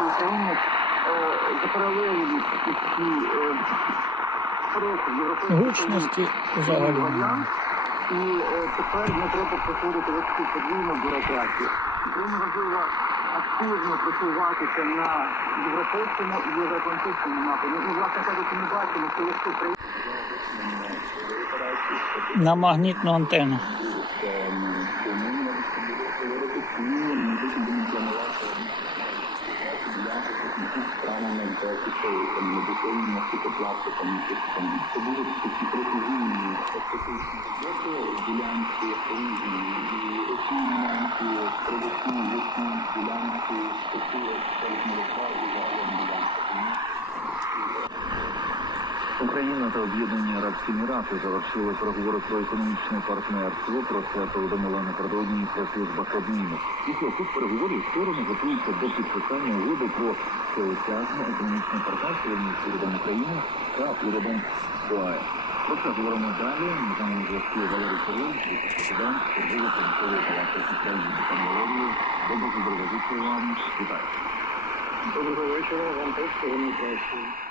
що Україна е, запаралелили ці е, європейської Гучності взагалі і е, тепер не треба проходити ось цю подвійну бюрократію. Україні важливо активно просуватися на європейському і євроатлантичному напрямі. І, власне кажучи, ми бачимо, що якщо Україна На магнітну антенну. Це були такі протизійні ділянки різні, і оці ділянки, привесні, весні, ділянки, такі морська і загалом ділянки. Україна та Об'єднані Арабські Емірати завершили переговори про економічне партнерство. Про це повідомила напередодні прес-служба Кабміну. Після цих переговорів сторони готуються до підписання угоди про всеосяжне економічне партнерство між урядом України та урядом ОАЕ. Про це говоримо далі. Ми з вами зв'язку Валерій Солонський, президент Сергія Промислової палати України. Пане Валерію, доброго здоров'я вам. Вітаю. доброго вечора, вам теж всього найкращого.